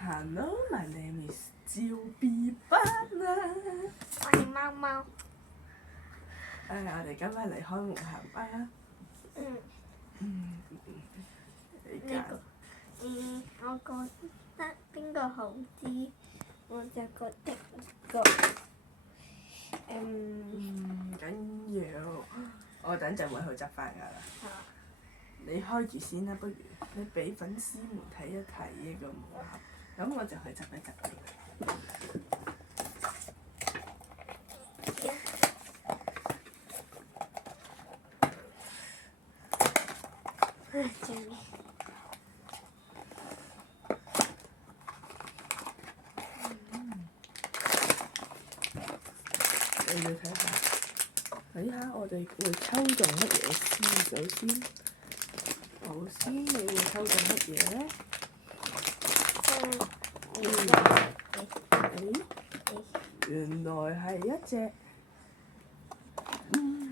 Hello, my name is 趙 B 班啊！我係貓貓。我哋今日嚟開門盒啊！你揀。我覺得邊個好啲？我就覺得呢個。唔緊要，我等陣會去執翻㗎啦。你開住先啦，不如你俾粉絲們睇一睇呢個門盒，咁我就去執一執佢。最尾。你要睇下我哋會抽中乜嘢先？首先你會抽中乜嘢咧？原來係一隻，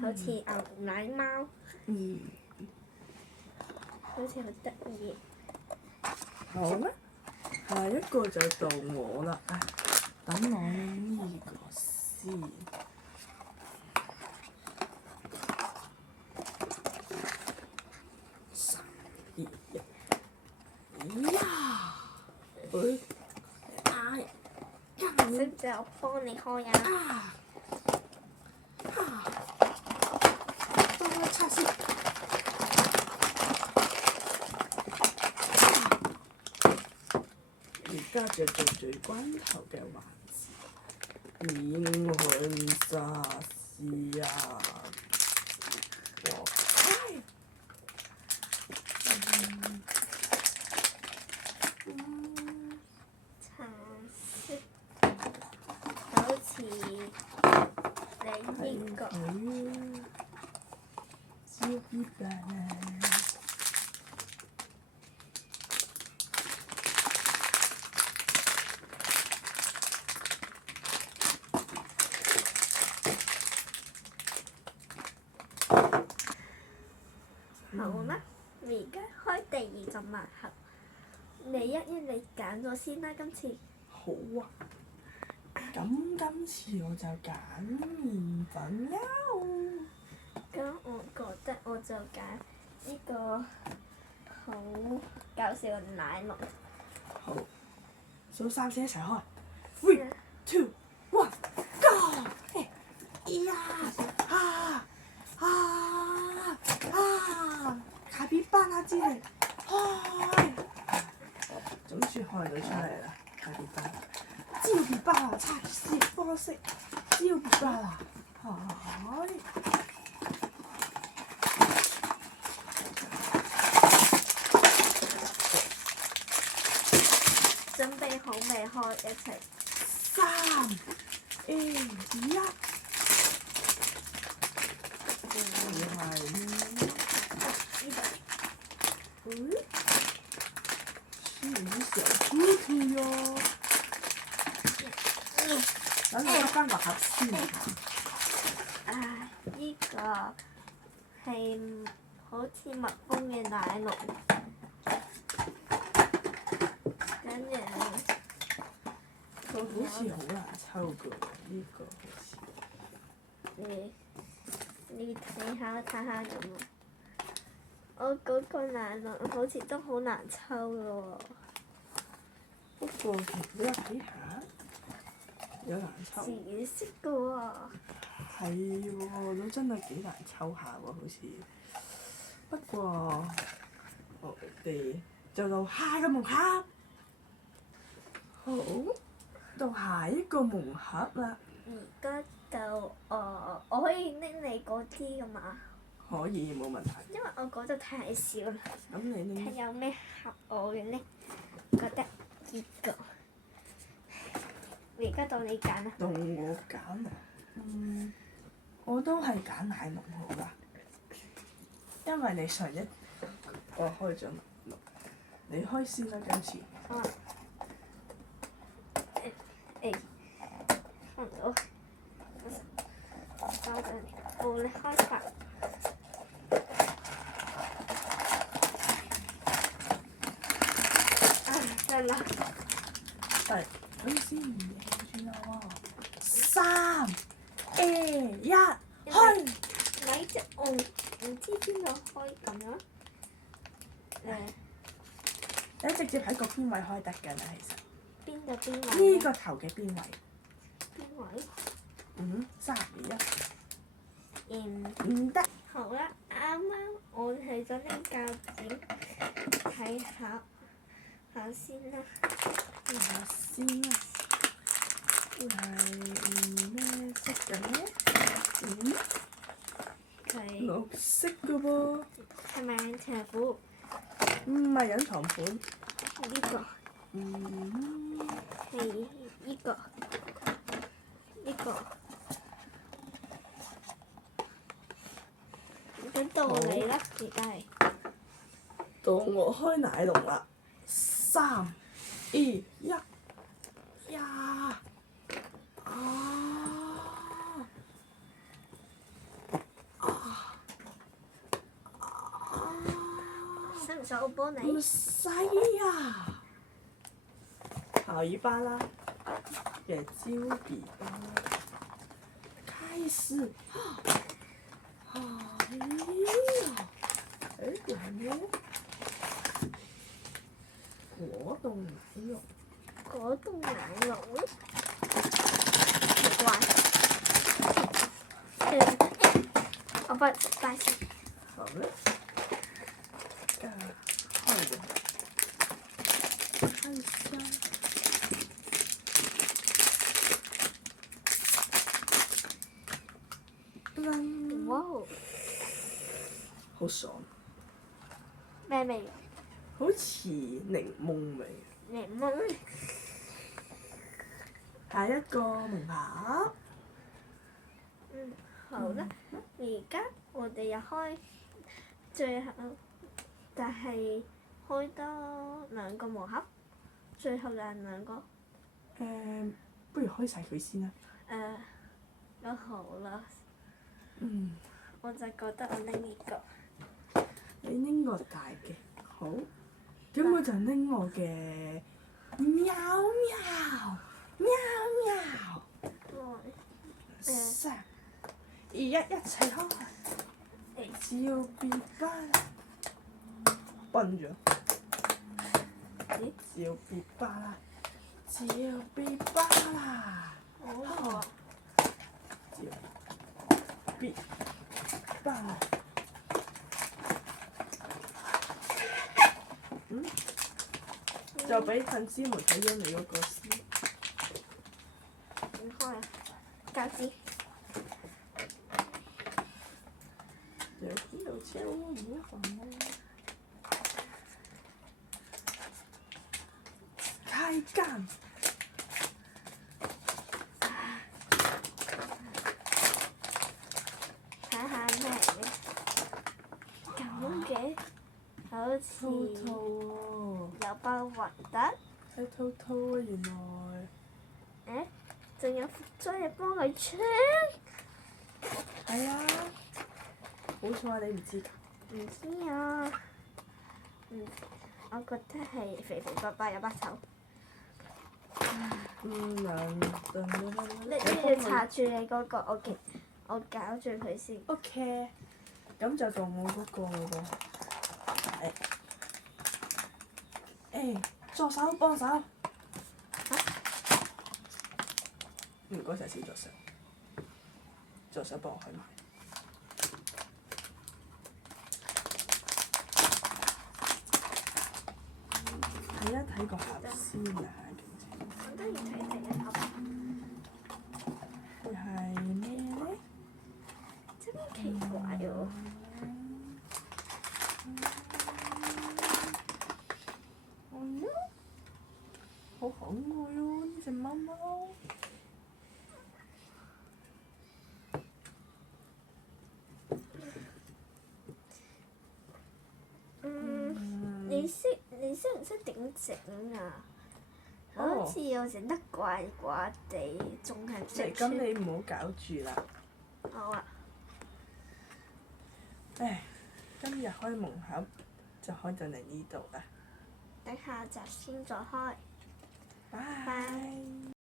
好似牛奶貓。好似好得意。好啦，下一個就到我啦。等我拎呢個先。3、2、1，呀！識唔識我幫你開啊？幫我測先。而家就做最關頭嘅環節，靈魂沙士啊！我開。橙色，好似你呢個。招必吧。好啦，我而家開第二個盲盒。你揀咗先啦，今次。好啊，咁今次我就揀麵粉啦。咁我覺得我就揀呢個好搞笑嘅奶酪。好，數3先一齊開。3、2、1， go！ 卡比班啊之嚟，開！總算開到出嚟啦，卡比班。招別巴啊，拆卸方式，招別巴啊，開！準備好未？開一齊。3、2、1。是小兔兔喲。等我執翻個盒先。呢個係好似蜜蜂嘅奶酪，跟住好似好難抽㗎喎，呢個好似。你睇下咁喎。我嗰個奶酪好似都好難抽㗎喎。不過你話睇下，有難抽。紫色㗎喎。係喎，都真係幾難抽下喎，好似。不過我哋就到下個盲盒。好，到下一個盲盒啦。而家就我可以拎你嗰啲㗎嘛？可以，冇問題。因為我嗰度太少啦。咁你拎。睇有咩合我嘅呢？覺得呢個。而家到你揀啦。到我揀啊！我都係揀奶酪好啦，因為你上一個開咗奶酪，你開先啦今次。看唔到。等陣，無力開發。得啦，係，咁先唔轉啦喎。3、2、1，開！咪隻我唔知邊度開咁樣。你直接喺個邊位開得㗎啦，其實。邊個邊位？呢個頭嘅邊位。邊位？ 3、2、1。唔唔得。好啦，啱啱我去咗拎鉸剪睇下先啦。睇下先啦。會係咩色嘅咧？係綠色嘅噃。係咪隱藏款？唔係隱藏款。呢個係呢個。咁到你啦，而家係。到我開奶籠啦！3、2、1，呀！使唔使我幫你？唔使呀！好一半啦，也就一半啦。開始。哎呀！係咩？果凍奶酪。果凍奶酪，奇怪。我幫你擺先。好嘞。開嘅。看一下。哇！好爽。咩味？好似檸檬味。檸檬。下一個名牌。好啦，而家我哋又開最後，但係開多2個盲盒，最後兩個。不如開晒佢先啦。咁好啦。我就覺得我拎呢個。你拎個大嘅，好。咁我就拎我嘅喵喵喵喵。3、2、1，一齊開。只要別班。笨咗。只要別班啦。只要別班啦。好。只要別班啦。就俾粉絲們睇咗你嗰個先。點開啊？鉸剪。有啲有車喎，唔好煩咯。開幹！睇下咩嚟？咁嘅，好似兔兔有包核突。係兔兔啊，原來。仲有服裝要幫佢穿。係啊。好彩你唔知㗎。唔知啊。我覺得係肥肥白白有把手。你要查住你嗰個，我搞住佢先。OK。咁就到我嗰個咯喎。助手幫手。唔該晒小助手。助手幫我開埋。睇一睇個盒先啊！我都要睇第一盒。會係咩咧？真奇怪喎！好可愛喎！呢隻貓貓。你識唔識點整啊？好似我整得怪怪地，仲係唔識咁你唔好搞住啦。好啊。唉，今日開盲盒就開到嚟呢度啦。等下集先再開。拜拜。